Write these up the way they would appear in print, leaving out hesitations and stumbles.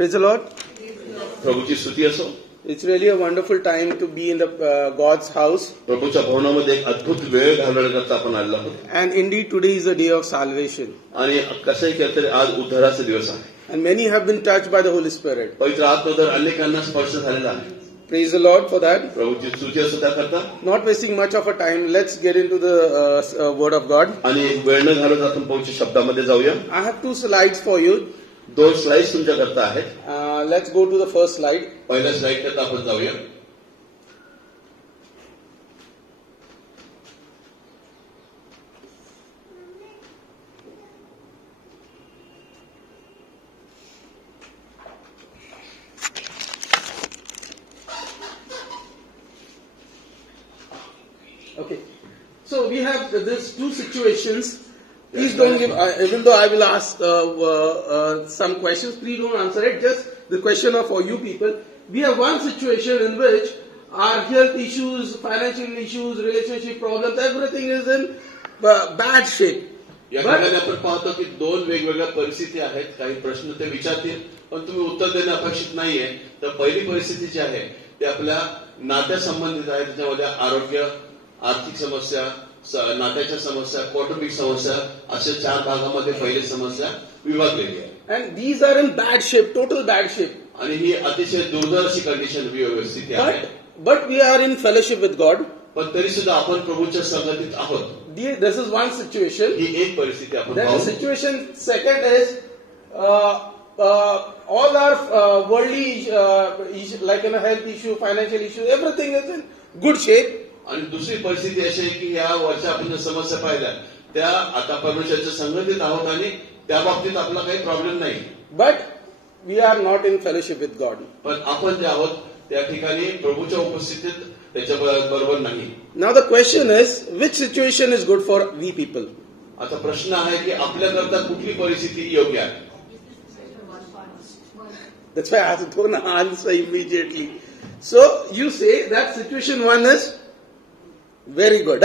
Praise the Lord. प्रभूची स्तुती असो. It's really a wonderful time to be in the God's house. प्रभूच्या भवनामध्ये एक अद्भुत वेळ घालवण्याकरता आपण आलेलो आहोत. And indeed today is a day of salvation. आणि कसंही केलं तरी आज उद्धाराचा दिवस आहे. And many have been touched by the Holy Spirit. पवित्र आत्म्याद्वारे अनेकांना स्पर्श झालेला आहे. Praise the Lord for that. प्रभूची स्तुती असो त्याकरता. Not wasting much of our time, let's get into the word of God. आणि वेळ न घालवता आपण प्रभूच्या शब्दामध्ये जाऊया. I have 2 slides for you. 2 slides तुमच्याकरता आहेत. Let's go to the first slide. पहिल्या स्लाइड करता आपण जाऊया. Okay. So we have these 2 situations. Please don't give, even though I will ask some questions, please don't answer it. Just the question are for you people. We have one situation in which our health issues, financial issues, relationship problems, everything is in bad shape. या ठिकाणी आपण पाहतो की 2 वेगवेगळ्या परिस्थिती आहेत. काही प्रश्न ते विचारतील पण तुम्ही उत्तर देणे अपेक्षित नाहीये. तर पहिली परिस्थिती जी आहे ती आपल्या नात्यासंबंधित आहे. त्याच्यामध्ये आरोग्य, आर्थिक समस्या, नात्याच्या समस्या, कौटुंबिक समस्या अशा 4 भागामध्ये पहिली समस्या विभागलेली आहे. And these are in bad shape, total bad shape. आणि ही अतिशय दुर्धर अशी कंडिशन व्यवस्थित आहे. But we are in fellowship with God. पण तरी सुद्धा आपण प्रभूच्या संगतीत आहोत. This is one situation. ही एक परिस्थिती आपण Then the पाहू. situation second is all our worldly like health issue, financial issue, everything is in good shape. आणि दुसरी परिस्थिती अशी आहे की या वर्षा आपण समस्या पाहिल्या त्या आता परमेश्वराच्या संगतीत आहोत आणि त्या बाबतीत आपला काही प्रॉब्लेम नाही. But we are not in fellowship with God. पण आपण जे आहोत त्या ठिकाणी प्रभूच्या उपस्थितीत त्याच्या बरोबर नाही. Now the question is, which situation is good for we people? आता प्रश्न आहे की आपल्याकरता कुठली परिस्थिती योग्य आहे. That's why I don't answer immediately. So you say that situation 1 is very good.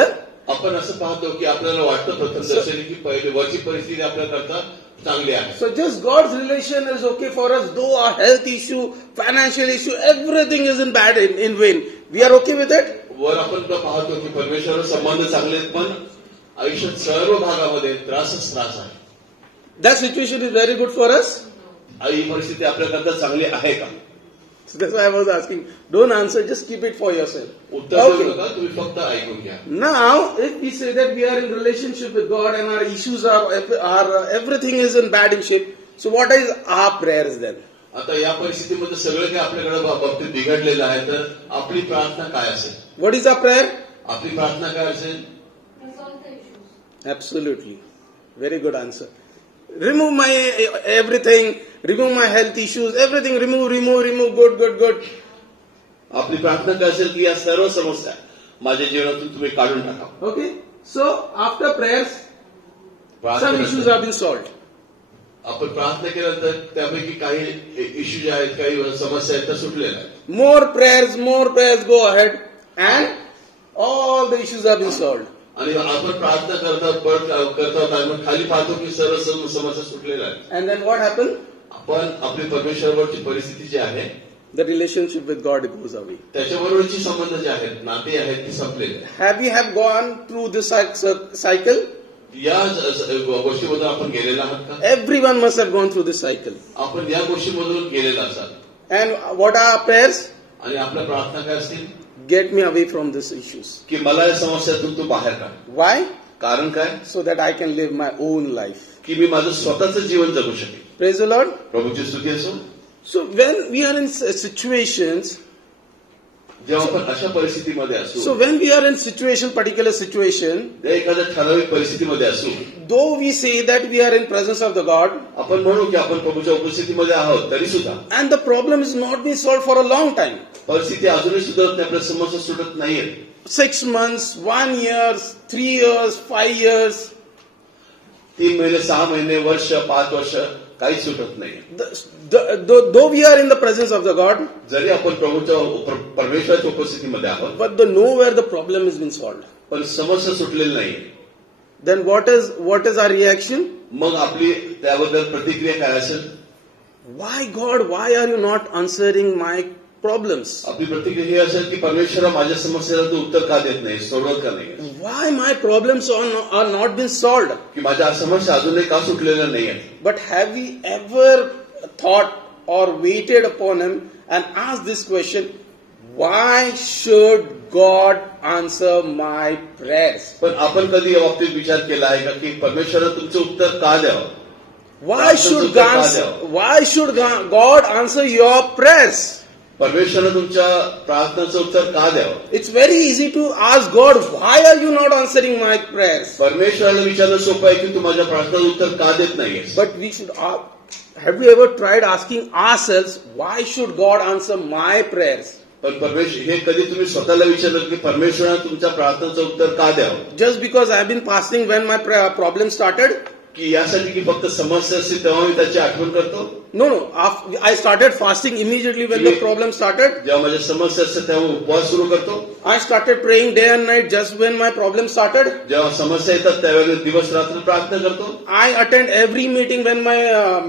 आपण असं पाहतो की आपल्याला वाटतं प्रथमदर्शनी की पहिली वरची परिस्थिती आपल्याकरता चांगली आहे. So just God's relation is okay for us, though our health issue, financial issue, everything is in bad, in vain. We are okay with it? वर आपण पाहतो की परमेश्वर संबंध चांगले आहेत पण आयुष्यात सर्व भागामध्ये त्रासच त्रास आहे. That situation is very good for us? ही परिस्थिती आपल्याकरता चांगली आहे का? So that's why I was asking. Don't answer, just keep it for yourself. उत्तर देऊ नका, तुम्ही फक्त ऐकून घ्या. Now, if we say that we are in relationship with God and our issues are everything is in bad in shape, so what is our prayers then? आता या परिस्थितीमध्ये सगळं काही आपल्याकडे बाबतीत बिघडलेलं आहे तर आपली प्रार्थना काय असेल? What is our prayer? आपली प्रार्थना काय असेल? Absolutely. Very good answer. Remove my everything, remove my health issues, everything, remove, good. आपली प्रार्थना काय असेल की या सर्व समस्या माझ्या जीवनातून तुम्ही काढून टाका. Okay. So, after prayers, some issues have been solved. आपण प्रार्थना केल्यानंतर त्यापैकी काही इश्यू जे आहेत, काही समस्या आहेत त्या सुटलेल्या आहेत. More prayers go ahead and all the issues have been solved. आणि आपण प्रार्थना करतात आणि खाली पाहतो की सर्व समस्या सुटलेल्या आहेत. And then what happened? आपण आपली परमेश्वरावरची परिस्थिती जी आहे The relationship with God goes away. त्याच्याबरोबरची संबंध जे आहेत, नाते आहेत ती संपलेली आहेत. Have gone through this cycle? या गोष्टीमधून आपण गेलेला आहात का? Everyone must have gone through this cycle. आपण या गोष्टीमधून गेलेला असाल. And what are our prayers? आणि आपल्या प्रार्थना काय असतील? Get me away from these issues. की मला या समस्यातून तू बाहेर काढ. Why? कारण काय? So that I can live my own life. की मी माझं स्वतःचं जीवन जगू शकेन. Praise the Lord. प्रभूची स्तुती असो. So when we are in situations, जेव्हा आपण अशा परिस्थितीमध्ये असू, so when we are in particular situation, एखाद्या ठराविक परिस्थितीमध्ये असू, though we say that we are in presence of the God, आपण म्हणू की आपण प्रभूच्या उपस्थितीमध्ये आहोत तरी सुद्धा, and the problem is not being solved for a long time. परिस्थिती अजूनही सुद्धा आपल्या समस्या सुटत नाहीये. 6 months, 1 year, 3 years, 5 years. 3 महिने, 6 महिने, वर्ष, 5 वर्ष काही सुटत नाही. Though we are in the presence of the God, जरी आपण परमेश्वराच्या उपस्थितीमध्ये आहोत, but nowhere the problem has been solved. पण समस्या सुटलेली नाही. Then what is our reaction? मग आपली त्याबद्दल प्रतिक्रिया काय असेल? why God, why are you not answering my problems? आपली प्रतिक्रिया ही असेल की परमेश्वरा माझ्या समस्येला तू उत्तर का देत नाही, सोडवत का नाही? Why my problems are not been solved? की माझ्या समस्या अजूनही का सुटलेल्या नाही आहेत? But have we ever thought or waited upon him and asked this question, why should God answer my prayers? पण आपण कधी या बाबतीत विचार केला आहे का की परमेश्वरा तुमचं उत्तर का द्यावं? Why should God answer your prayers? परमेश्वरानं तुमच्या प्रार्थनाचं उत्तर का द्यावं? It's very easy to ask God, why are you not answering my prayers? परमेश्वराला विचारणं सोपं आहे की तू माझ्या प्रार्थनाचं उत्तर का देत नाहीयेस? But we should have we ever tried asking ourselves, why should God answer my prayers? पण परमेश्वर हे कधी तुम्ही स्वतःला विचारलं की परमेश्वरानं तुमच्या प्रार्थनाचं उत्तर का द्यावं? Just because I have been fasting when my problem started? की यासाठी की फक्त समस्या असते तेव्हा मी त्याची आठवण करतो? No. I started fasting immediately when the problem started. जेव्हा माझ्या समस्या असते तेव्हा उपवास सुरू करतो. I started praying day and night just when my problem started. जेव्हा समस्या येतात त्यावेळेला दिवस रात्र प्रार्थना करतो. I attend every meeting when my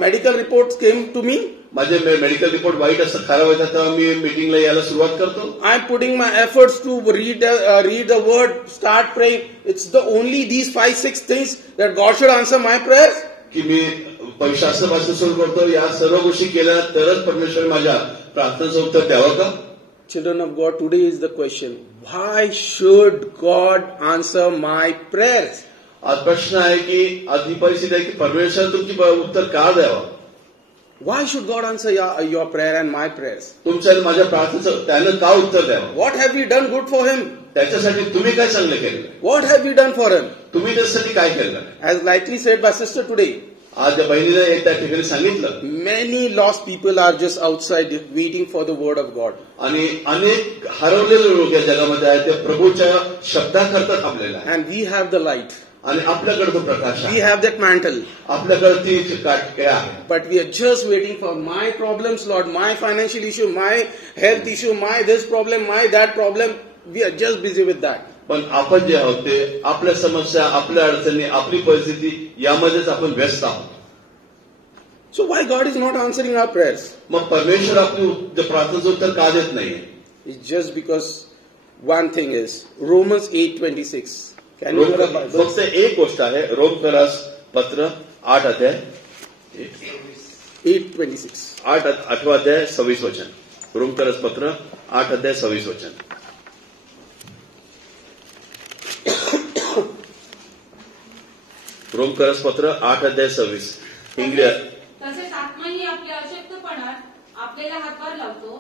medical reports came to me. माझे मेडिकल रिपोर्ट वाईट असं खराब होतात तेव्हा मी मीटिंगला यायला सुरुवात करतो. I am putting my efforts to read the word, start praying. It's the only these 5-6 things that God should answer my prayers. की मी शास्त्र वाचन सुरू करतो, या सर्व गोष्टी केल्या तरच परमेश्वर माझ्या प्रार्थनेचं उत्तर द्यावं का? Children of God, today is the question, why should God answer my prayers? आज प्रश्न आहे की आज ही परिस्थिती आहे की परमेश्वर तुमची उत्तर का द्यावं? Why should God answer your prayer and my prayers? तुमच्या माझ्या प्रार्थनेचं त्यानं का उत्तर द्यावं? What have we done good for him? त्याच्यासाठी तुम्ही काय चांगलं केलं? What have we done for him? तुम्ही त्यासाठी काय केलं? As likely said by sister today, आज या बहिणीने एक त्या ठिकाणी सांगितलं, many lost people are just outside waiting for the word of God. आणि अनेक हरवलेले लोक या जगामध्ये आहेत, ते प्रभूच्या शब्दाकरता थांबलेले आहेत. And we have the light. आणि आपल्याकडे तो प्रकाश We आहे, have that mantle. आपल्याकडे ती काटके आहे. But we are just waiting for my problems, Lord, my financial issue, my health issue, my this problem, my that problem. We are just busy with that. पण आपण जे आहोत ते आपल्या समस्या, आपल्या अडचणी, आपली परिस्थिती यामध्येच आपण व्यस्त आहोत. So why God is not answering our prayers? मग परमेश्वर आपली प्रार्थनेचं उत्तर का देत नाहीये? It's just because one thing is Romans 8:26. Can you read the Bible? फक्त एक गोष्ट आहे, रोमकरास पत्र 8 अध्याय 8:26. 8 अध्याय 26 वचन. रोमकरास पत्र 8 अध्याय 26 वचन. रोमकरास पत्र 8 अध्याय 26. तसेच आत्माही आपल्या अशक्तपणात आपल्याला हातभार लावतो,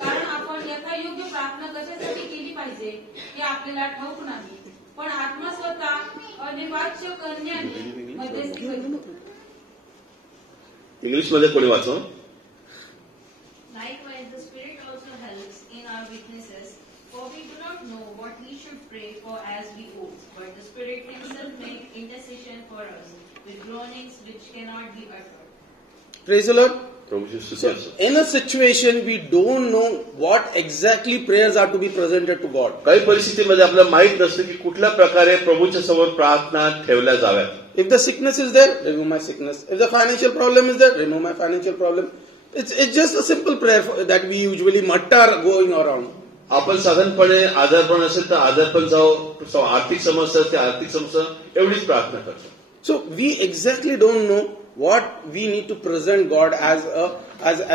कारण आपण यथायोग्य प्रार्थना कशासाठी केली पाहिजे हे आपल्याला ठाऊक नाही, पण आत्मा स्वतः अनिवार्य करण्याने मध्यस्थी करतो. इंग्लिशमध्ये कोणी वाचव? Likewise, the Spirit also helps in our weaknesses, for we do not know what we should pray for as we ought, but the Spirit Himself makes intercession for us with groanings which cannot be uttered. Praise the Lord. So, in a situation we don't know what exactly prayers are to be presented to God. काही परिस्थितीमध्ये आपल्याला माहित नसतं की कुठल्या प्रकारे प्रभूच्या समोर प्रार्थना ठेवल्या जाव्यात. If the sickness is there, remove my sickness. If the financial problem is there, remove my financial problem. It's just a simple prayer that we usually mutter going around. आपण साधारणपणे आजारपण असेल तर आजारपण जाओ, आर्थिक समस्या असते आर्थिक समस्या, एवढीच प्रार्थना करतो. So we exactly don't know what we need to present God as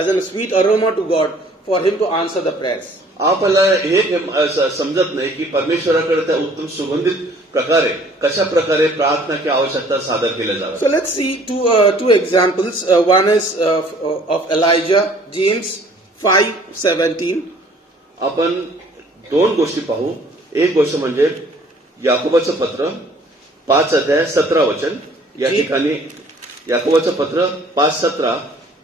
a sweet aroma to God for Him to answer the prayers. आपल्याला हे समजत नाही की परमेश्वराकडे त्या उत्तम सुगंधित प्रकारे कशा प्रकारे प्रार्थना की आवश्यकता सादर केल्या जावी. So let's see two examples. One is of Elijah, James 5:17. आपण दोन गोष्टी पाहू. एक गोष्ट म्हणजे याकोबाचं पत्र 5 अध्याय 17 वचन. या ठिकाणी याकोबाचं पत्र 5:17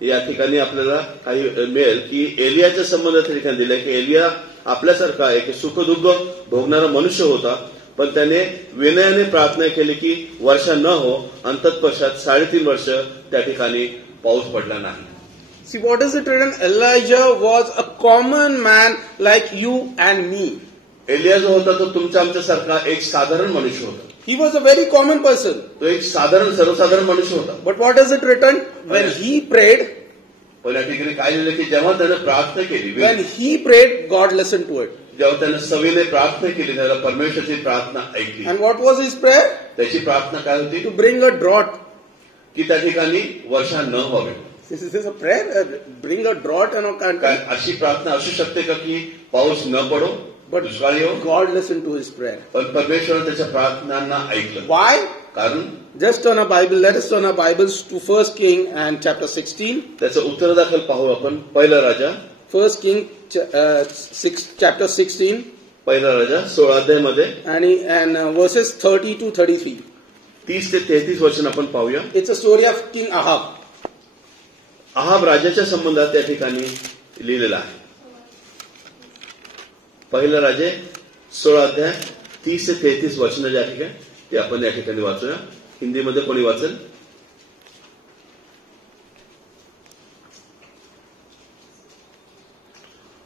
या ठिकाणी आपल्याला काही मिळेल की एलियाच्या संबंधात ठिकाणी दिलंय की एलिया आपल्यासारखा एक सुखदुःख भोगणारा मनुष्य होता, पण त्याने विनयाने प्रार्थना केली की वर्षा न हो, आणि तत्पश्चात 3.5 वर्ष त्या ठिकाणी पाऊस पडला नाही. See, what is it written? Elijah was a common man like you and me. Elia जो होता तो तुमच्या आमच्यासारखा एक साधारण मनुष्य होता. He was a very common person. तो एक सर्वसाधारण मनुष्य होता. But what is it written? When he prayed, पण या ठिकाणी काय लिहिलं की जेव्हा त्यानं प्रार्थना केली, when he prayed, God listened to it. जेव्हा त्यानं सविनय प्रार्थना केली, त्याला परमेश्वराची प्रार्थना ऐकली. And what was his prayer? त्याची प्रार्थना काय होती? To bring a drought. की त्या ठिकाणी वर्षा न व्हावी. This is a prayer, bring a drought and a country. काय अशी प्रार्थना असू शकते का की पाऊस न पडो, But दुष्काळ येऊ? God listened to his prayer. पण परमेश्वरानं त्याच्या प्रार्थनांना ऐकलं. Why? कारण Just turn our Bible. Let us turn our Bibles to 1 King and chapter 16. त्याचं उत्तर दाखल पाहू आपण. पहिला राजा 1 King chapter 16 पहिला राजा 16 अध्यायामध्ये and verses 30 to 33. 30 ते 33 वचन आपण पाहूया. It's a story of King Ahab. Ahab राजाच्या संबंधात त्या ठिकाणी लिहिलेला आहे. पहिला राजे 16 अध्याय 30 ते 33 वचन ज्या ठिकाणी ते आपण या ठिकाणी वाचूया. हिंदीमध्ये कोणी वाचेल?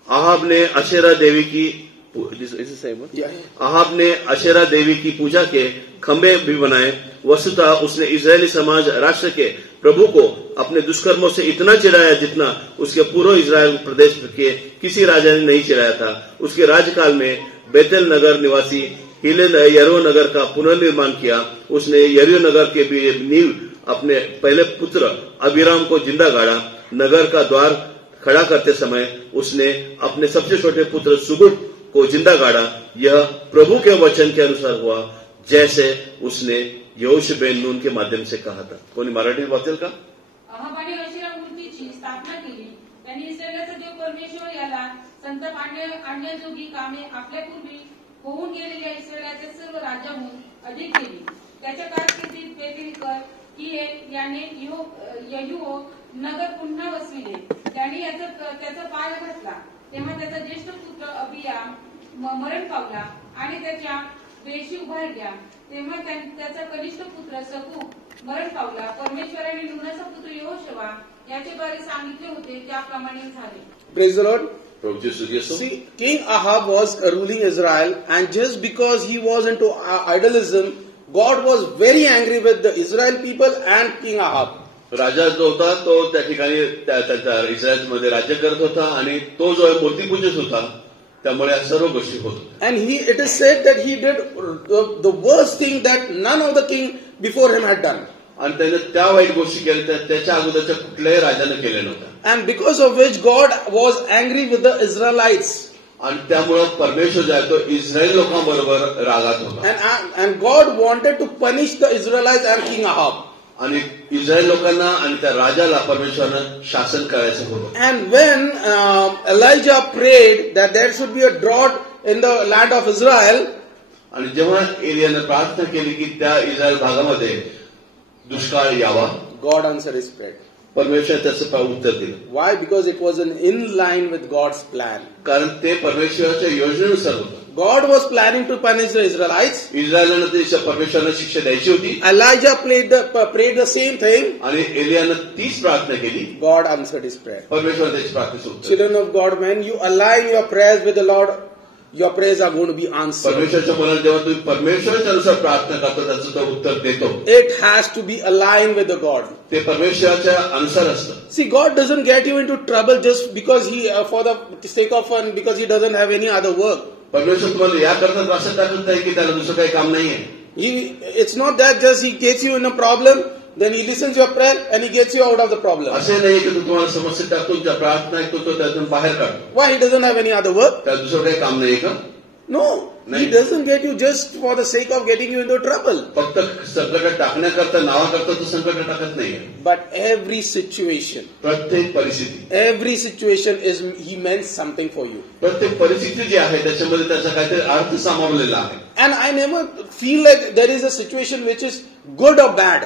अहाब ने अशेरा देवी की अहाब ने अशेरा देवी की पूजा के खंबे भी बनाए. वस्तुतः उसने इजरायली समाज राष्ट्र के प्रभु को अपने दुष्कर्मों से इतना चिढ़ाया जितना उसके पूर्व इजरायल प्रदेश के किसी राजा ने नहीं चिढ़ाया था. उसके राज्यकाल में बेतेल नगर निवासी हिले ने यरो नगर का पुनर्निर्माण किया. उसने यरो नगर के भी नींव अपने पहले पुत्र अबीराम को जिंदा गाड़ा. नगर का द्वार खड़ा करते समय उसने अपने सबसे छोटे पुत्र सुगुट को जिंदा गाड़ा. यह प्रभु के वचन के अनुसार हुआ जैसे उसने यहोशू-बेन नून के माध्यम से कहा था. कोणी मराठी वाचेल का? अहाबाने अशेरा मूर्तीची स्थापना केली. त्यांनी इस्रायलाचा देव परमेश्वर याला संत आणण्याजोगी कामे आपल्यापूर्वी होऊन गेलेल्या इस्रायलाच्या सर्व राज्याहून अधिक केली. त्याच्या कारकिर्दीत बेतेलकर की याने यहू नगर पुन्हा वसविले. त्याने त्याचा पाय घातला तेव्हा त्याचा ज्येष्ठ पुत्र अबिया मरण पावला आणि त्याच्या वेशी उभारल्या. तेव्हा त्याचा कनिष्ठ पुत्र सकूब मरण पावला. परमेश्वराने नूनाचा पुत्र यहोशवा याच्या द्वारे सांगितले होते त्याप्रमाणे झाले. Praise the Lord. Prabhu See, King Ahab was ruling Israel, and just because he was into idolism, God was very angry with the Israel people and King Ahab. राजा जो होता तो त्या ठिकाणी इस्रायलमध्ये राज्य करत होता आणि तो जो मूर्तीपूजक होता त्यामुळे या सर्व गोष्टी होत. And it is said that he did the worst thing that none of the king before him had done. आणि त्याने त्या वाईट गोष्टी केल्या त्याच्या अगोदरच्या कुठल्याही राजाने केल्या नव्हत्या. And because of which God was angry with the Israelites. आणि त्यामुळे परमेश्वर जो आहे तो इस्रायल लोकांबरोबर रागात होता. And God wanted to punish the Israelites and King Ahab. आणि इस्रायल लोकांना आणि त्या राजाला परमेश्वरानं शासन करायचं होतं. And when Elijah prayed that there should be a drought in the land of Israel, आणि जेव्हा एलियाने प्रार्थना केली की त्या इस्रायल भागामध्ये दुष्काळ यावा, God answered his prayer. परमेश्वर त्याचं उत्तर दिलं. Why? Because it was in line with God's plan. कारण ते परमेश्वराच्या योजनेनुसार होतं. God was planning to punish the Israelites. इस्रायलांना परमेश्वरानं शिक्षा द्यायची होती. Elijah prayed the same thing. आणि एलियानं तीच प्रार्थना केली. God answered his prayer. परमेश्वर त्याची प्रार्थनेचं उत्तर. Children of God, when you align your prayers with the Lord, your prayers are going to be answered. परमेश्वराच्या मुलाला जेव्हा तुम्ही परमेश्वराच्या अनुसार प्रार्थना करतो त्याचं तो उत्तर देतो. It has to be aligned with the God. ते परमेश्वराच्या अनुसार असतं. See, God doesn't get you into trouble just because for the sake of fun, because he doesn't have any other work. परमेश्वर तुम्हाला या करता त्रासात टाकत नाही की त्याला दुसरं काही काम नाहीये. It's not that just he gets you in a problem, then he listens your prayer and he gets you out of the problem. असे नाही की तुम्हाला समस्या टाकतो तुमच्या प्रार्थना ऐकतो तो त्यातून बाहेर काढतो. Why? He doesn't have any other work? त्याला दुसरं काही काम नाहीये का? No. He doesn't get you just for the sake of getting you into trouble. फक्त संकट टाकण्याकरता नावाकरता तो संकट टाकत नाहीये. But every situation, प्रत्येक परिस्थिती, every situation he meant something for you. प्रत्येक परिस्थिती जी आहे त्याच्यामध्ये त्याचा काहीतरी अर्थ सामावलेला आहे. And I never feel like there is a situation which is good or bad.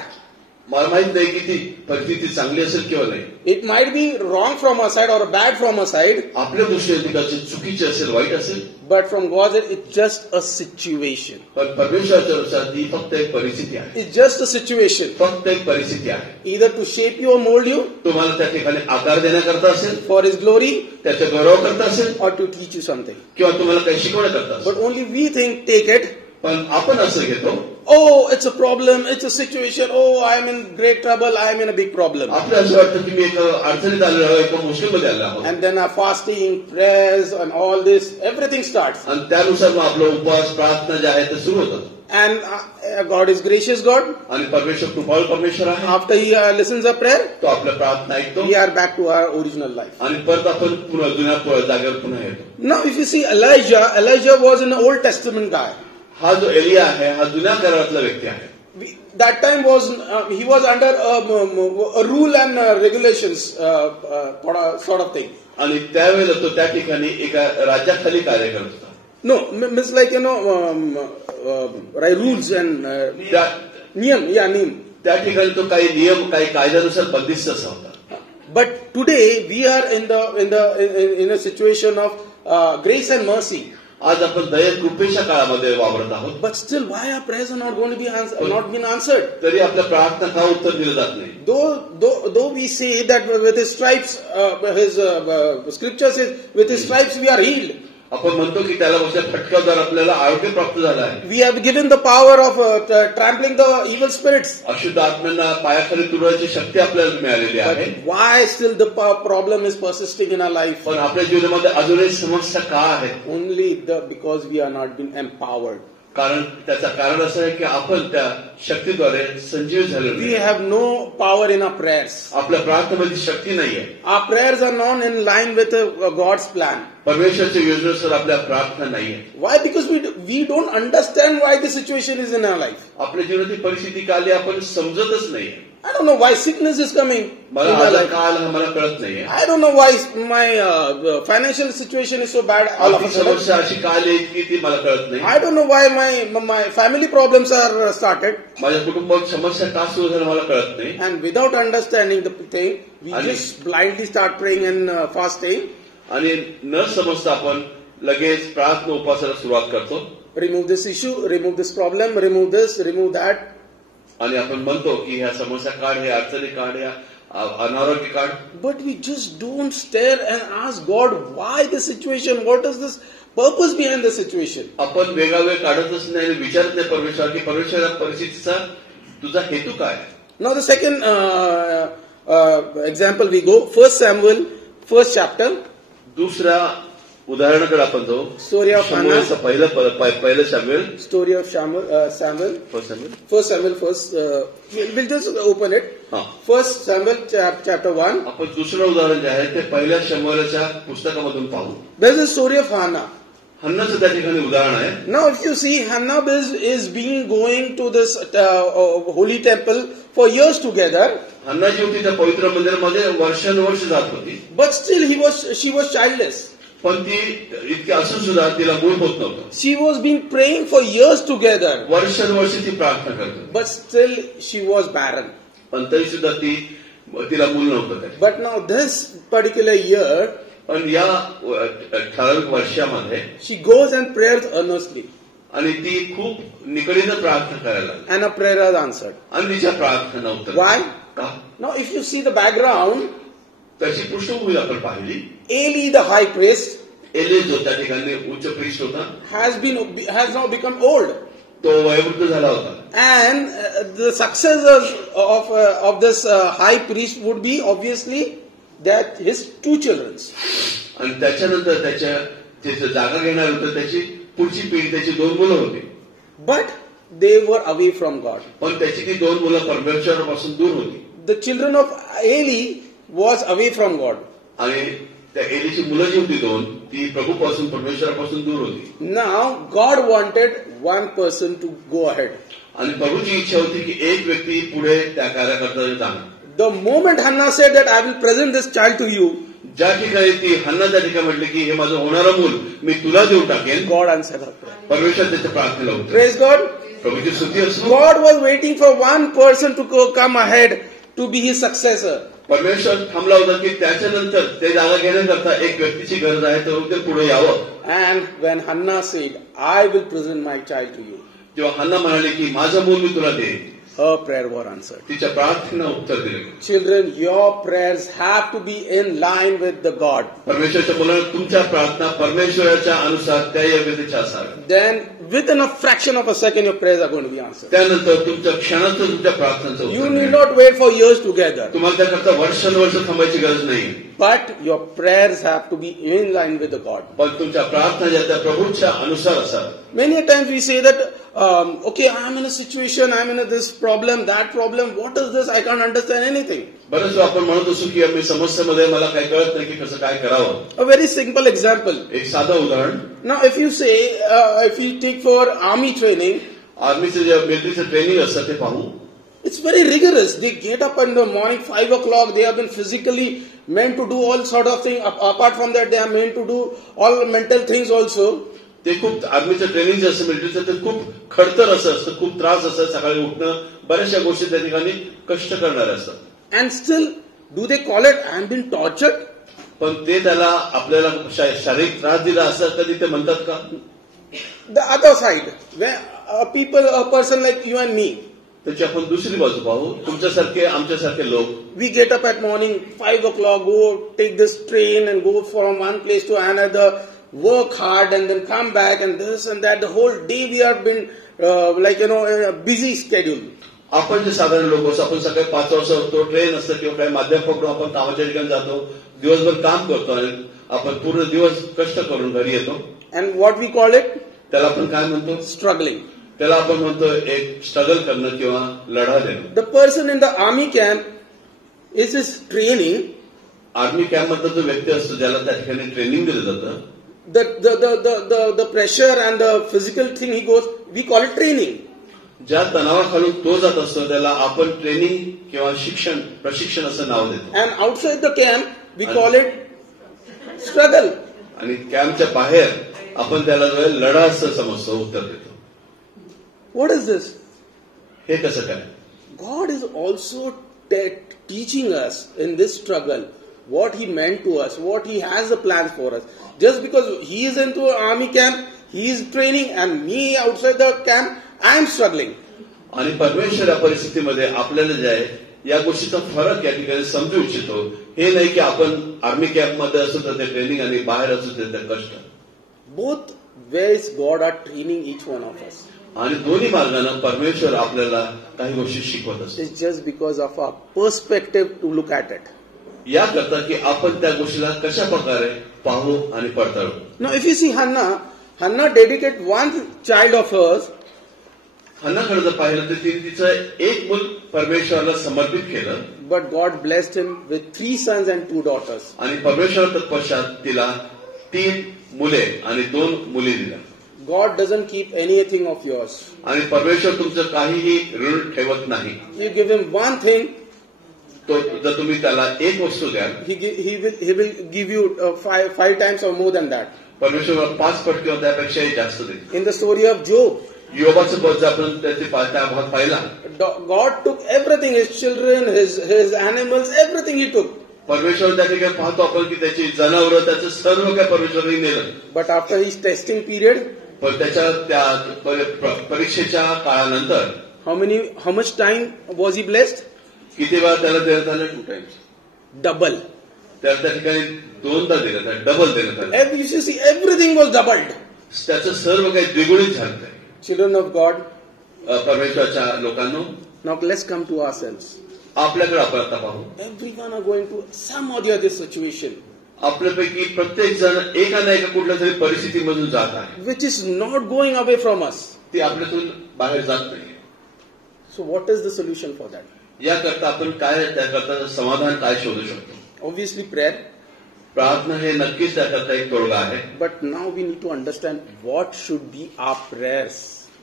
मला माहित नाही की ती परिस्थिती चांगली असेल किंवा नाही. It might be wrong from our side or bad from our side. आपल्या दृष्टीने ती कशी चुकीची असेल, वाईट असेल. But from God's side, it's just a situation. पण परमेश्वराच्या अनुसार ती फक्त एक परिस्थिती आहे. It's just a situation. फक्त एक परिस्थिती आहे. Either to shape you or mold you. तुम्हाला त्या ठिकाणी आकार देण्याकरता असेल. For His glory. त्याचा गौरव करता असेल. Or to teach you something. किंवा तुम्हाला काही शिकवण्याकरता असेल. But only we think take it. पण आपण असं घेतो, Oh, it's a problem, it's a situation, oh, I'm in great trouble, I'm in a big problem. आपल्याला असं वाटतं की मी एक अडचणीत आलेलो आहोत, एका मुश्किलमध्ये आलो आहोत. And then our fasting, prayers and all this, everything starts. आणि त्यानुसार मग आपलं उपवास प्रार्थना जे आहे ते सुरू होतं. And God is gracious God. आणि परमेश्वर कृपाळू परमेश्वर आहे. After he listens our prayer, तो आपल्या प्रार्थना ऐकतो we are back to our original life. आणि परत आपण पुन्हा जुन्या जागेवर पुन्हा येतो. Now if you see Elijah was an Old Testament guy. हा जो एलिया आहे हा जुन्या करारातला व्यक्ती आहे. That time he was under a rule and regulations sort of thing. आणि त्यावेळेला तो त्या ठिकाणी एका राज्याखाली कार्य करत होता. No, means like right, rules and niyam. त्या ठिकाणी तो काही नियम काही कायद्यानुसार बंदिस्त असा होता. But today we are in a situation of grace and mercy. आज आपण दया कृपेच्या काळामध्ये वावरत आहोत. But still, why our prayers are not going to be not been answered? तरी आपल्या प्रार्थना का उत्तर दिलं जात नाही. Though we say that with his stripes, his scripture says, with his stripes we are healed. आपण म्हणतो की त्याला बसल्या फटक्याद्वारे आपल्याला आरोग्य प्राप्त झालं आहे. We have given the power of trampling the evil spirits. अशुद्ध आत्म्यांना पायाखाली तुडवायची शक्ती आपल्याला मिळालेली आहे. But why still the problem is persisting in our life? पण आपल्या जीवनामध्ये अजूनही समस्या का आहे? Only because we are not being empowered. कारण त्याचं कारण असं आहे की आपण त्या शक्तीद्वारे संजीव झालेलो. We have no power in our prayers. आपल्या प्रार्थनेमध्ये शक्ती नाहीये. Our prayers are not in line with God's plan. परमेश्वराच्या योजनेनुसार आपल्या प्रार्थना नाहीये. Why? Because we don't understand why the situation is in our life. आपल्या जीवनातील परिस्थिती का आली आपण समजतच नाहीये. I don't know why sickness is coming. मला आजार का आला मला कळत नाहीये. I don't know why my financial situation is so bad all of a sudden. समस्या अशी का आली की ती मला कळत नाही. I don't know why my family problems are started. माझ्या कुटुंबात समस्या का सुरू झाल्या मला कळत नाही. And without understanding the thing, we just blindly start praying and fasting. आणि न समजता आपण लगेच प्रार्थना उपासाला सुरुवात करतो. Remove this issue, remove this problem, remove this, remove that. आणि आपण म्हणतो की ह्या समस्या काढ, ह्या अडचणी काढ, ह्या अनारोग्य काढ. But we just don't stare and ask God why the situation, what is this purpose behind the situation. आपण वेगवेगळे काढतच नाही, विचारत नाही परमेश्वर की परमेश्वर या परिस्थितीचा तुझा हेतू काय. Now the second example we go, 1 Samuel, 1st chapter. दुसऱ्या उदाहरणाकडे आपण जाऊ. Story of Hannah. पहिलं शमूएल. Story of Samuel. First Samuel. We'll just open it. 1 Samuel chapter 1. आपण दुसरं उदाहरण जे आहे ते पहिल्या शमूएलच्या पुस्तकामधून पाहू. There's a story of Hannah. हन्नाचं त्या ठिकाणी उदाहरण आहे. Now if you see, Hannah is being going to this holy temple for years together. हन्ना जी होती त्या पवित्र मंदिरामध्ये वर्षानुवर्ष जात होती. But still she was childless. पण ती इतकी असून सुद्धा तिला मूल होत नव्हतं. She was being praying for years together. वर्षानुवर्ष ती प्रार्थना करत होती. But still she was barren. पण तरी सुद्धा तिला मूल नव्हतं. But now this particular year, पण या ठराविक वर्षामध्ये she goes and prays earnestly. आणि ती खूप निकडीनं प्रार्थना करायला लागली. And her prayer is answered. आणि तिच्या प्रार्थना उत्तर. Why? का? Now if you see the background, त्याची पृष्ठभूमी आपण पाहिली. Eli the high priest एली जो त्या ठिकाणी उच्च प्रिस्ट होता has now become old. तो वयोवृद्ध झाला होता. And the successors of this high priest would be obviously that his 2 children. आणि त्याच्यानंतर त्याच्या जागा घेणार होतं त्याची पुढची पिढी त्याची 2 मुलं होती. But they were away from God. पण त्याची ती 2 मुलं परमेश्वरापासून दूर होती. The children of Eli was away from God. आणि त्या एलीची मुलं जी होती 2 ती प्रभूपासून परमेश्वरापासून दूर होती. Now God wanted one person to go ahead. आणि प्रभूची इच्छा होती की एक व्यक्ती पुढे त्या कार्याकरता जाणार. The moment Hannah said that I will present this child to you, ज्या ठिकाणी ती हन्ना त्या ठिकाणी म्हटली की हे माझं होणारं मूल मी तुला देऊन टाकेन. God answered her prayer. परमेश्वर त्याच्या प्रार्थनेला उत्तर. Praise God. प्रभूची स्तुती असो. God was waiting for one person to come ahead to be his successor. परमेश्वर थांबला होता की त्याच्यानंतर ते जागा घेण्याकरता एक व्यक्तीची गरज आहे तर ते पुढे यावं. And when Hannah said, I will present my child to you, जेव्हा हन्ना म्हणाली की माझं मूल मी तुला देईन, her prayer was answered. तिच्या प्रार्थनेला उत्तर दिले. Children, your prayers have to be in line with the God. परमेश्वराच्या मुलांना तुमच्या प्रार्थना परमेश्वराच्या अनुसार त्या योग्यतेच्या असाव्या. Then within a fraction of a second your prayers are going to be answered. त्यानंतर तुमच्या क्षणात तुमच्या प्रार्थनांचं You उत्तर need मिळेल. not wait for years together. तुम्हाला त्याकरता वर्षानुवर्ष थांबायची गरज नाही. But your prayers have to be in line with the God. पण तुमच्या प्रार्थना ज्या त्या प्रभूच्या अनुसार असाव्या. Many a times we say that, okay, I am in a situation, I am in this problem, that problem, what is this? I can't understand anything. बरेच वेळा आपण म्हणत असू की मी समस्येमध्ये मला काही कळत नाही की कसं काय करावं. A very simple example. एक साधं उदाहरण. Now if you say, if you take for army training, आर्मीचं जे मिलिटरीचं ट्रेनिंग असतं ते पाहू. it's very rigorous. They get up in the morning 5 o'clock. They have been physically meant to do all sort of things. Apart from that, they are meant to do all mental things also. ते खूप आर्मीचं training जे असतं मिलिटरीचं ते खूप खडतर असं खूप त्रास असतं. सकाळी उठणं बऱ्याचशा गोष्टी त्या ठिकाणी कष्ट करणाऱ्या असतात. And still, do they call it, I am being tortured? पण ते त्याला आपल्याला शारीरिक त्रास दिला असं कधी ते म्हणतात का? The other side, where a person like you and me, त्याची आपण दुसरी बाजू पाहू. तुमच्यासारखे आमच्यासारखे लोक we get up at morning 5 o'clock, go take this train and go from one place to another, work hard and then come back and this and that. The whole day we have been a busy schedule. आपण जे साधारण लोक असतो आपण सकाळी 5 वाजता उठतो, train असतं किंवा काही माध्यम पकडून आपण कामाच्या ठिकाणी जातो, दिवसभर काम करतो आणि आपण पूर्ण दिवस कष्ट करून घरी येतो. And what we call it? त्याला आपण काय म्हणतो? Struggling. त्याला आपण म्हणतो एक स्ट्रगल करणं किंवा लढा देणं. The person in the army camp is training. Army camp मधला जो व्यक्ती असतो ज्याला त्या ठिकाणी ट्रेनिंग दिलं जातं, The pressure and the physical thing he goes, we call it training. ज्या तणावाखालून तो जात असतो त्याला आपण ट्रेनिंग किंवा प्रशिक्षण असं नाव देतो. And outside the camp we call it struggle. आणि कॅम्पच्या बाहेर आपण त्याला लढा असं समजतो, उत्तर देतो. What is this? हे कसं काय? God is also teaching us in this struggle what He meant to us, what He has a plan for us. Just because He is into an army camp, He is training, and me outside the camp, I am struggling. आणि परमेश्वर या परिस्थितीमध्ये आपल्याला जे आहे या गोष्टीचा फरक या ठिकाणी समजू इच्छितो. हे नाही की आपण आर्मी कॅम्प मध्ये असू तर ते ट्रेनिंग आणि बाहेर असू तर ते कष्ट. Both ways God are training each one of us. आणि दोन्ही मार्गाने परमेश्वर आपल्याला काही गोष्टी शिकवत असतो. It's just because of our perspective to look at it. याकरता की आपण त्या गोष्टीला कशा प्रकारे पाहू आणि पडताळू. Now if you see Hannah dedicated one child of hers. हन्नाकडे जर पाहिलं तर तिने तिचं एक मूल परमेश्वराला समर्पित केलं. But God blessed him with 3 sons and 2 daughters. आणि परमेश्वर तत्पश्चात तिला 3 मुले आणि 2 मुली दिल्या. God doesn't keep anything of yours. आणि परमेश्वर तुमचं काहीही ऋण ठेवत नाही. You give him one thing, तो जर तुम्ही त्याला एक वस्तू द्याल, he will give you 5 times or more than that. परमेश्वर 5 पट किंवा त्यापेक्षाही जास्त देईल. In the story of Job, योबाचं पद जर आपण त्या भाग पाहिला, God took everything, his children, his animals, everything he took. परमेश्वर त्या ठिकाणी पाहतो आपण की त्याची जनावरं त्याचं सर्व काय परमेश्वरांनी नेलं. But after his testing period, पण त्याच्या त्या परीक्षेच्या काळानंतर how much time was he blessed? किती वेळा त्याला देण्यात आलं? 2 times. Double. त्याला त्या ठिकाणी 2दा देण्यात आलं, डबल देण्यात आलं. You see, everything was doubled. त्याचं सर्व काही द्विगुणित झालं. Children of God, परमेश्वराच्या लोकांनो, now let's come to ourselves. आपल्याकडे आपण आता पाहू. Everyone are going to some or the other situation, आपल्यापैकी प्रत्येक जण एका ना एका कुठल्या तरी परिस्थितीमधून जात आहे, which is not going away from us. ती आपल्यातून बाहेर जात नाही. So what is the solution for that? याकरता आपण काय त्याकरता समाधान काय शोधू शकतो? Obviously prayer. प्रार्थना हे नक्कीच त्याकरता एक तोडगा आहे. But now we need to understand what should be our prayers.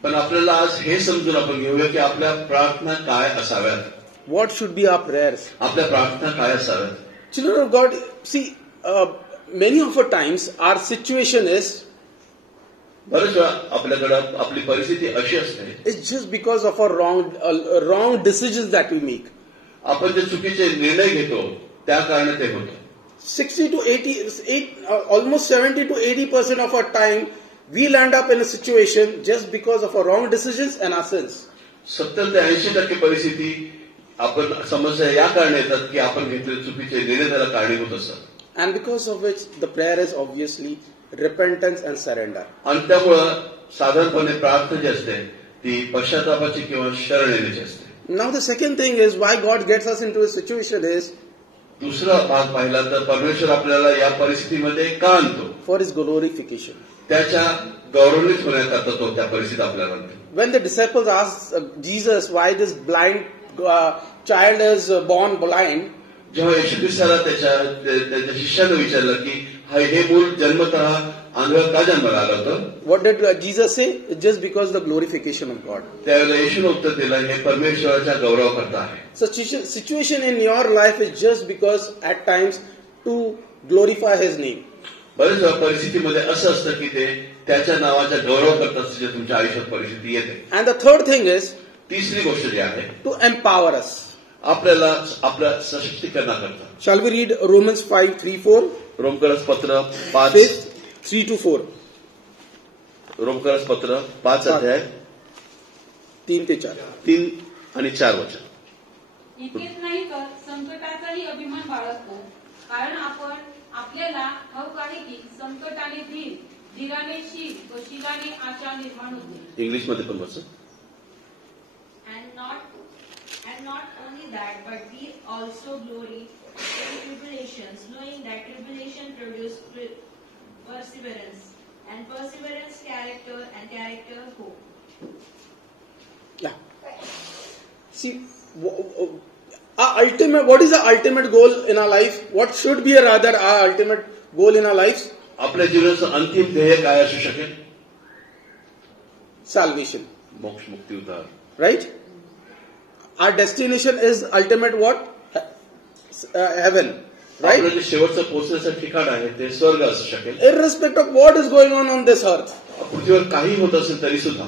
पण आपल्याला आज हे समजून आपण घेऊया की आपल्या प्रार्थना काय असाव्यात. What should be our prayers? आपल्या प्रार्थना काय असाव्यात. Children of God, see, many of the times our situation is, बरेच वेळा आपल्याकडे आपली परिस्थिती अशी असते, it's just because of our wrong decisions that we make. आपण जे चुकीचे निर्णय घेतो त्या कारणे ते होतं. 60 to 80, almost 70 to 80% of our time, we'll end up in a situation just because of our wrong decisions and our sins. 70 ते 80% परिस्थिती आपण समस्या या कारणे येतात की आपण घेतलेले चुकीचे निर्णय त्याला कारणीभूत असतात. And because of which the prayer is obviously repentance and surrender. आणि त्यामुळं साधारणपणे प्रार्थना जी असते ती पश्चातापाची किंवा शरण येण्याची असते. Now the second thing is why God gets us into a situation is दुसरा भाग पाहिला तर परमेश्वर आपल्याला या परिस्थितीमध्ये का आणतो? for His glorification. त्याच्या गौरवान्वित होण्याकरता तो त्या परिस्थितीत आपल्याला आणतो. When the disciples asked Jesus why this blind child is born blind, जेव्हा येशू ख्रिस्ताला त्याच्या शिष्यानं विचारलं की हे मूल जन्मतः आंधळ का जन्माला आलं होतं? what did Jesus say? It's just because of the glorification of God. त्यावेळेला येशूने उत्तर दिलं हे परमेश्वराच्या गौरवाकरता आहे. So situation in your life is just because at times to glorify His name. बरेच वेळा परिस्थितीमध्ये असं असतं की ते त्याच्या नावाच्या गौरवाकरता जे तुमच्या आयुष्यात परिस्थिती येते. And the third thing is तिसरी गोष्ट जी आहे to empower us. आपल्याला आपल्या सशक्तीकरणाकरता. Shall we read Romans 5:3-4? रोमकरस पत्र 5 3-4. रोमकरस पत्र 5 अध्याय 3 ते 4. 3 आणि 4 वचन. इतकेच नाही तर संकटाचाही अभिमान बाळगतो, कारण आपण आपल्याला ठाऊक आहे की संकटाने धीर, धीराने शील व शीलाने आशा निर्माण होते. इंग्लिश मध्ये पण वाचा. And not only that, but we also glory in tribulations, knowing that tribulation produces perseverance, and perseverance character, and character hope. Yeah. See, what is the ultimate goal in our life? What should be rather our ultimate goal in our lives? आपल्या जीवनाचं अंतिम ध्येय काय असू शकेल? Salvation. मोक्ष, मुक्ती, उद्धार. Right? Our destination is ultimate what? Heaven. Right? आपलं जे शेवटचं पोहोचण्याचं ठिकाण आहे ते स्वर्ग असू शकेल. Irrespective of what is going on this earth. पृथ्वीवर काही होत असेल तरी सुद्धा.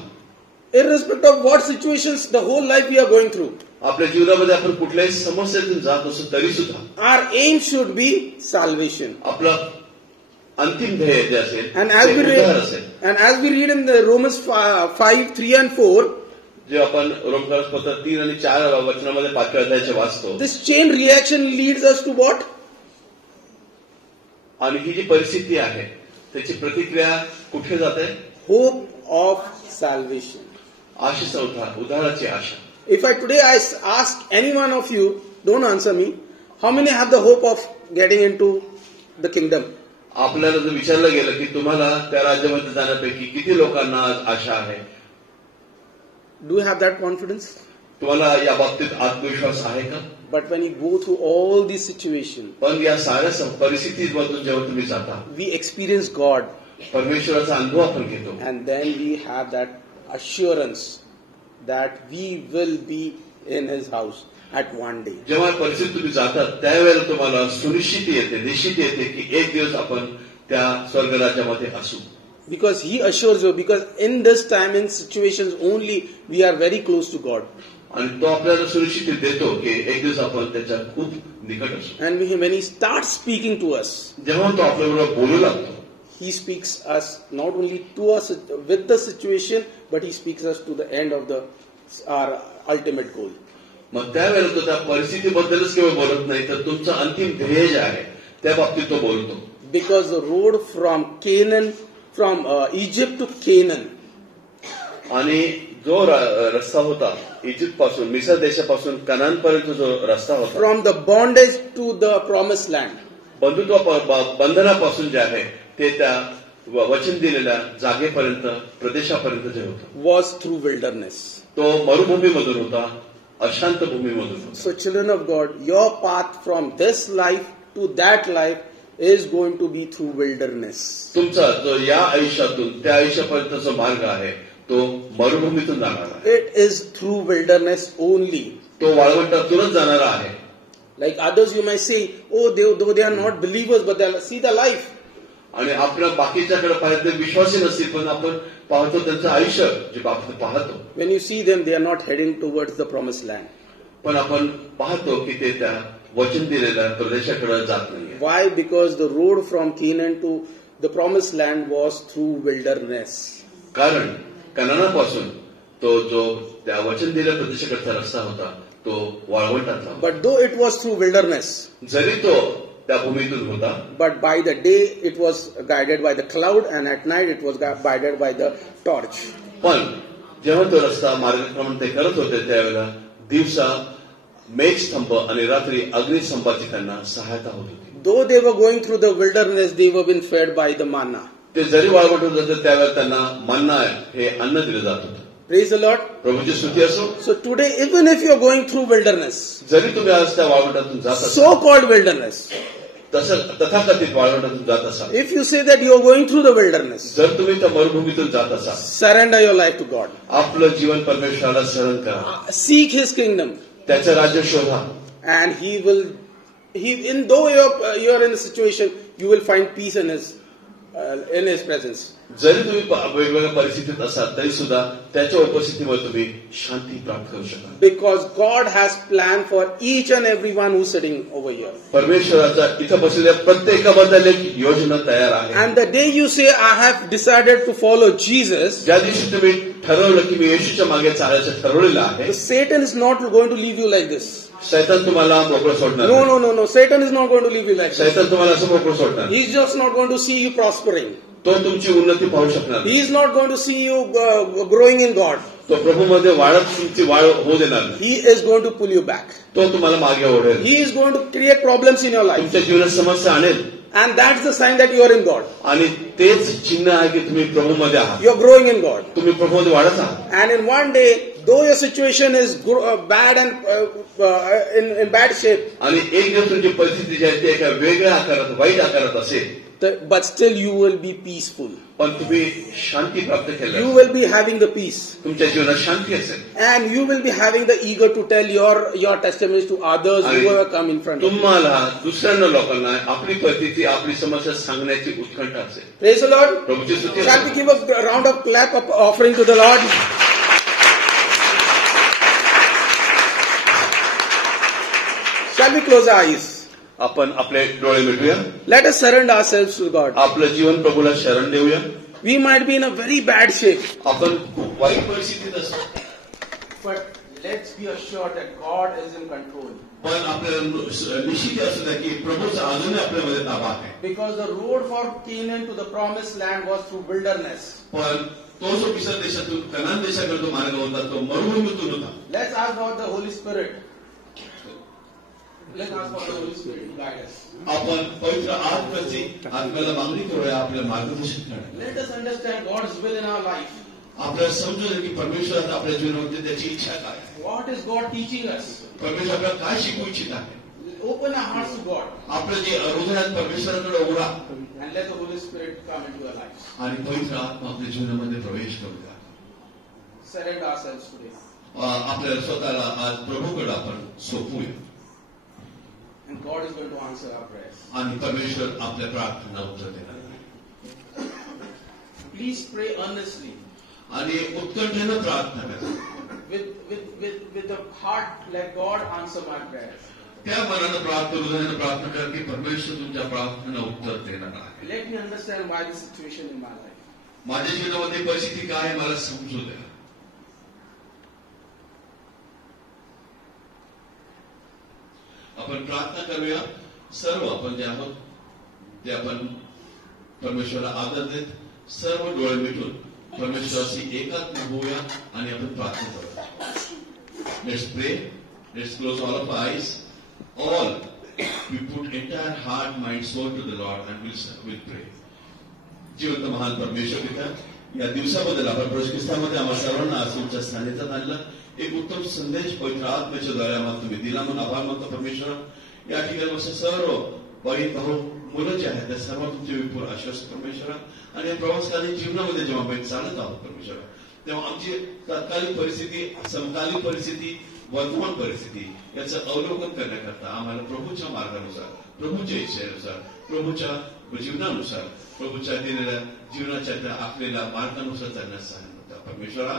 Irrespective of what situations the whole life we are going through. आपल्या जीवनामध्ये आपण कुठल्याही समस्येतून जात असू तरी सुद्धा. Our aim should be salvation. आपलं अंतिम ध्येय जे असेल And as we read in the Romans 5:3-4, जे आपण रोमकरस पत्र 3 आणि 4 वचनामध्ये 5व्या अध्यायाचे वाचतो. this chain reaction leads us to what? आणि ही जी परिस्थिती आहे त्याची प्रतिक्रिया कुठे जाते? Hope of salvation. आशेचा उद्धाराची आशा. If today I ask any one of you, don't answer me, how many have the hope of getting into the kingdom? आपल्याला जर विचारलं गेलं की तुम्हाला त्या राज्यामध्ये जाण्यापैकी किती लोकांना आशा आहे? Do you have that confidence? तुम्हाला या बाबतीत आत्मविश्वास आहे का? But when you go through all these situations, पण या साऱ्या परिस्थितीमधून जेव्हा तुम्ही जाता we experience God, परमेश्वराचा अनुभव आपण घेतो. and then we have that assurance that we will be in His house at one day. जेव्हा परिस्थितीत तुम्ही जातात त्यावेळेला तुम्हाला सुनिश्चिती येते, निश्चित येते की एक दिवस आपण त्या स्वर्गराज्यामध्ये असू. Because He assures you, because in this time, in situations only, we are very close to God. आणि तो आपल्याला सुनिश्चिती देतो की एक दिवस आपण त्याच्या खूप निकट असू. And when He starts speaking to us, जेव्हा तो आपल्याबरोबर बोलू लागतो, He speaks us not only to us with the situation, but He speaks us to the end of our ultimate goal. मग त्यावेळेला तो त्या परिस्थितीबद्दलच केवळ बोलत नाही तर तुमचं अंतिम ध्येय जे आहे त्या बाबतीत तो बोलतो. Because the road from Canaan, from Egypt to Canaan, आणि जो रस्ता होता इजिप्त पासून मिस्र देशापासून कनान पर्यंत जो रस्ता होता, from the bondage to the promised land, बंधनापासून जे आहे ते त्या वचन दिलेल्या जागेपर्यंत प्रदेशापर्यंत जे होतं was through wilderness. तो मरुभूमीमधून होता, अशांत भूमीमधून होता. So children of God, your path from this life to that life is going to be through wilderness. तुमचा जो या आयुष्यातून त्या आयुष्यापर्यंत जो मार्ग आहे तो मरुभूमीतून जाणार आहे. It is through wilderness only. तो वाळवंटातूनच जाणारा आहे. Like others you might say, oh, though they are not believers, but they see the life. आणि आपल्या बाकीच्याकडे पाहिजे ते विश्वासी नसतील पण आपण पाहतो त्यांचं आयुष्य जे आपण पाहतो. When you see them, they are not heading towards the promised land. पण आपण पाहतो की ते त्या वचन दिलेल्या प्रदेशाकडे जात नाही. Why? Because the road from Canaan to the promised land was through wilderness. कारण कनानापासून तो जो त्या वचन दिलेल्या प्रदेशाकडचा रस्ता होता तो वाळवंटातला. But though it was through wilderness, जरी तो त्या भूमीतून होता, but by the day it was guided by the cloud, and at night it was guided by the torch. पण जेव्हा तो रस्ता मार्गक्रमण ते करत होते त्यावेळेला दिवसा मेघस्तंभ आणि रात्री अग्निस्तंभाची त्यांना सहायता होत होती. Though they were going through the wilderness, they were being fed by the manna. ते जरी वाळवंट होत होते त्यावेळेला त्यांना मन्ना हे अन्न दिलं जात होतं. Praise the Lord. प्रभूची स्तुती असो. So today, even if you are going through wilderness, जरी तुम्ही आज त्या वाळवंटातून जात असाल, so-called wilderness, तसं तथाकथित वाळवंटातून जात असाल, if you say that you are going through the wilderness, जर तुम्ही त्या मरुभूमीतून जात असाल, surrender your life to God. आपलं जीवन परमेश्वराला शरण करा. Seek His kingdom, त्याचं राज्य शोधा. and He will. Though you are in a situation, you will find peace in His presence. जरी तुम्ही वेगवेगळ्या परिस्थितीत असाल तरी सुद्धा त्याच्या उपस्थितीमुळे तुम्ही शांती प्राप्त करू शकाल. Because God has planned for each and everyone who's sitting over here. परमेश्वराचा इथं बसलेल्या प्रत्येकाबद्दल एक योजना तयार आहे. And the day you say, I have decided to follow Jesus, ज्या दिवशी तुम्ही ठरवलं की मी येशूच्या मागे चालायचं ठरवलेलं आहे, Satan is not going to leave you like this. शैतान तुम्हाला मोकळं सोडणार No, नाही. no, no, no. Satan is not going to leave you like this. शैतान तुम्हाला असं मोकळं सोडणार नाही. He's just not going to see you prospering. तो तुमची उन्नती पाहू शकणार नाही. He is not going to see you growing in God. तो प्रभूमध्ये वाढत तुमची वाढ होऊ देणार नाही. He is going to pull you back. तो तुम्हाला मागे ओढेल. He is going to create problems in your life. तुमच्या जीवनात समस्या आणेल. And that's the sign that you are in God. आणि तेच चिन्ह आहे की तुम्ही प्रभूमध्ये आहात. You are growing in God. तुम्ही प्रभूमध्ये वाढत आहात. And in one day, though your situation is bad and in bad shape, आणि एक दिवस तुमची परिस्थिती जी आहे ती एका वेगळ्या आकारात वाईट आकारात असेल, but still you will be peaceful. पण तुम्ही शांती प्राप्त केली. You will be having the peace. तुमच्या जीवनात शांती असेल. And you will be having the eager to tell your testimonies to others who have come in front of you. तुम्हाला दुसऱ्यांना लोकांना आपली परिस्थिती आपली समस्या सांगण्याची उत्कंठा असेल. Praise the Lord. प्रभूची स्तुती असो. Shall we give a round of clap of offering to the Lord? Shall we close our eyes? आपण आपले डोळे मिटूया. Let us surrender ourselves to God. आपलं जीवन प्रभूला शरण देऊया. We might be in a very bad shape, आपण खूप वाईट परिस्थितीत असतो, but let's be assured that God is in control. पण आपल्याला निश्चित असू द्या की प्रभूचा अजूनही आपल्यामध्ये ताबा आहे. Because the road for Canaan to the promised land was through wilderness. पण तो जो मिस्र देशातून कनान देशाकडे जो मार्ग होता तो मरुभूमीतून होता. Let's ask God the Holy Spirit. Let's ask God the Holy Spirit to guide us. आपण पवित्र आत्म्याला मागणी करूया आपल्या मार्गदर्शन करण्याला. Let us understand God's will in our life. आपल्याला समजून की परमेश्वराचा आपल्या जीवनामध्ये त्याची इच्छा काय आहे. What is God teaching us? परमेश्वर आपल्याला काय शिकवू इच्छित आहे. Open our hearts to God आपलं जे हृदयात परमेश्वराकडे उघडा and let the Holy Spirit come into our lives. आणि पवित्र आत्मा आपल्या जीवनामध्ये प्रवेश करू द्या. Surrender ourselves today. आपल्याला स्वतःला आज प्रभूकडे आपण सोपूया. And God is going to answer our prayers. आणि परमेश्वर आपल्या प्रार्थना उत्तर देणार. Please pray earnestly. आणि उत्कंठेनं प्रार्थना करा. With the heart, let God answer my prayers. त्या मनानं हृदयानं प्रार्थना करा की परमेश्वर तुमच्या प्रार्थनेला उत्तर देणार आहे. Let me understand why this situation in my life. माझ्या जीवनामध्ये परिस्थिती काय आहे मला समजू द्या. आपण प्रार्थना करूया. सर्व आपण जे आहोत ते आपण परमेश्वराला आदर देत सर्व डोळे मिटून परमेश्वराशी एकात्म होऊया आणि आपण प्रार्थना करूया. Let's pray. Let's close all of our eyes. All we put entire heart, mind, soul to the Lord and we'll pray. जिवंत महान परमेश्वर पिता, या दिवसाबद्दल आपण प्रभू ख्रिस्तामध्ये आम्हा सर्वांना आज तुमच्या सानिध्यात आणलं. एक उत्तम संदेश पवित्र आत्म्याच्या द्वारे आम्हाला तुम्ही दिला म्हणून आभार मानतो परमेश्वर. या ठिकाणी सर्व बहीण भाऊ मुलं जे आहेत त्या सर्व तुमचे विपुल आश्वासन परमेश्वर. आणि या प्रवासकालीन जीवनामध्ये जेव्हा आम्ही चालत आहोत परमेश्वर तेव्हा आमची तात्कालिक परिस्थिती, समकालीन परिस्थिती, वर्तमान परिस्थिती याचं अवलोकन करण्याकरता आम्हाला प्रभूच्या मार्गानुसार, प्रभूच्या इच्छेनुसार, प्रभूच्या जीवनानुसार, प्रभूच्या दिलेल्या जीवनाच्या त्या आखलेल्या मार्गानुसार चालण्यास सांगितलं होतं परमेश्वरा.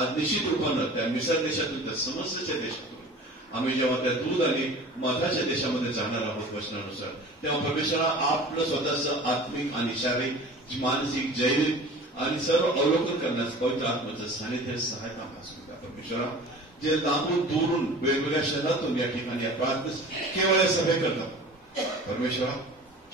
आज निश्चित रूपानं त्या मिसर देशातून त्या समस्येच्या देशातून आम्ही जेव्हा त्या दूध आणि मधाच्या देशामध्ये जाणार आहोत वचनानुसार तेव्हा परमेश्वरा आपलं स्वतःचं आत्मिक आणि शारीरिक, मानसिक, जैविक आणि सर्व अवलोकन करण्यास पवित्र आत्म्याचं सानिध्य सहायता असू द्या परमेश्वरा. जे लांबून दूरून वेगवेगळ्या शहरातून या ठिकाणी या प्रार्थनेस केवळ या सभे करतात परमेश्वरा,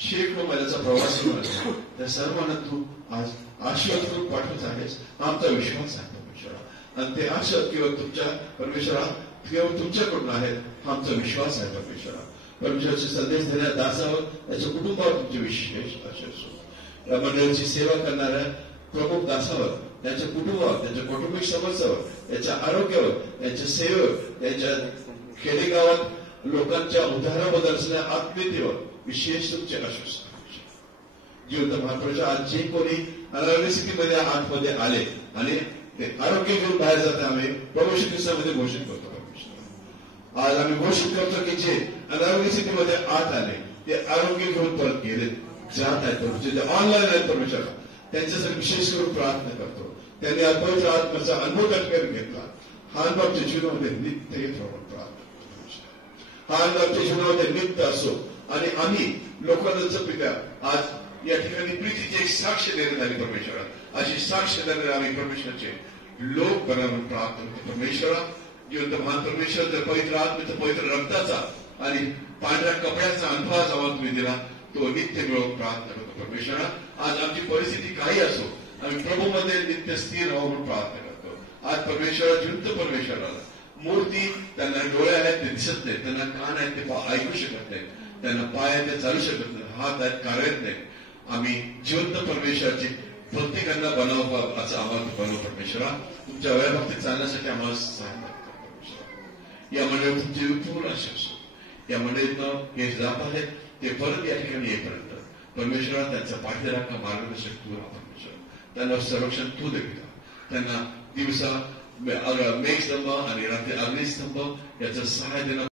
शेकडो मैलाचा प्रवास करून त्या सर्वांना तू आज आशीर्वाद करून पाठवत आहेस. आमचा विश्वास आहे परमेश्वरा, आणि ते आशीर्वाद केवळ तुमच्या परमेश्वरा केवळ तुमच्याकडून आहेत हा आमचा विश्वास आहे परमेश्वरा. परमेश्वराचे संदेश देणाऱ्या दासावर त्याच्या कुटुंबावर तुमचे विशेष आशीर्वाद. या मंडळीची सेवा करणाऱ्या प्रमुख दासावर, त्यांच्या कुटुंबावर, त्यांच्या कौटुंबिक समस्यावर, त्यांच्या आरोग्यावर, त्यांच्या सेवेवर, त्यांच्या खेडेगावात लोकांच्या उद्धाराबद्दल असलेल्या आत्मीयतेवर विशेष तुमचे आश्वासन. जिवंत महापुरुषा, आज जे कोणी अनारोग्य स्थितीमध्ये आतमध्ये आले आणि ते आरोग्य घेऊन बाहेर जाते आम्ही प्रभू श्री ख्रिस्तामध्ये घोषित करतो परमेश्वर. आज आम्ही घोषित करतो की जे अनारोग्य स्थितीमध्ये आत आले ते आरोग्य घेऊन परत गेले जात आहेत परमेश्वर. जे ऑनलाईन आहेत परमेश्वर त्यांच्यासाठी विशेष करून प्रार्थना करतो. त्यांनी पवित्र आत्म्याचा अनुभव करून घेतला. हा अनुभव आमच्या जीवनामध्ये नित्य येत राहून प्रार्थना करतो. हा अनुभव आमच्या जीवनामध्ये नित्य असो आणि आम्ही लोकांचं पित्या आज या ठिकाणी प्रीतीची एक साक्ष देण्यात आली परमेश्वरा. अशी साक्ष देणारे आम्ही परमेश्वराचे लोक बनवून प्रार्थना करतो परमेश्वरा. जिवंत महान परमेश्वर, जर पवित्र आत्म्याचा पवित्र रक्ताचा आणि पांढऱ्या कपड्याचा अनुभव आम्हाला तुम्ही दिला तो नित्य मिळवून प्रार्थना करतो परमेश्वरा. आज आमची परिस्थिती काही असो आम्ही प्रभूमध्ये नित्य स्थिर राहू म्हणून प्रार्थना करतो. आज परमेश्वरा, जिवंत परमेश्वराला मूर्ती, त्यांना डोळे आहेत ते दिसत नाही, त्यांना कान आहेत ते ऐकू शकत नाही, त्यांना पाय आहेत ते चालू शकत नाही, हात आहेत कार्यरत नाही. आम्ही जिवंत परमेश्वराची प्रत्येकांना बनव असं आम्हाला बनव परमेश्वरा. तुमच्या वयाभक्ती चालण्यासाठी आम्हाला सहाय्य करतो परमेश्वरा. या मंडळीत तुमची पूर्ण आशा असो. या मंडळीतनं हे जात आहेत ते परत या ठिकाणी येईपर्यंत परमेश्वरा त्यांचा पाठीराखा मार्गदर्शक तू राहा परमेश्वर. त्यांना संरक्षण तू देता. त्यांना दिवसा मेघस्तंभ आणि रात्री अग्निस्तंभ याचं सहाय्य देणं